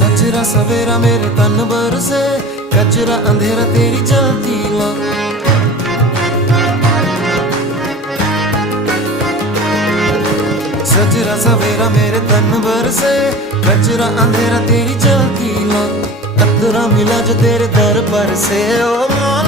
सजरा सवेरा मेरे तन बरसे, कचरा अंधेरा तेरी जलती ला। सजरा सवेरा मेरे तन बरसे, कचरा अंधेरा तेरी जलती ला। अतरा मिला जो तेरे दर पर से, ओ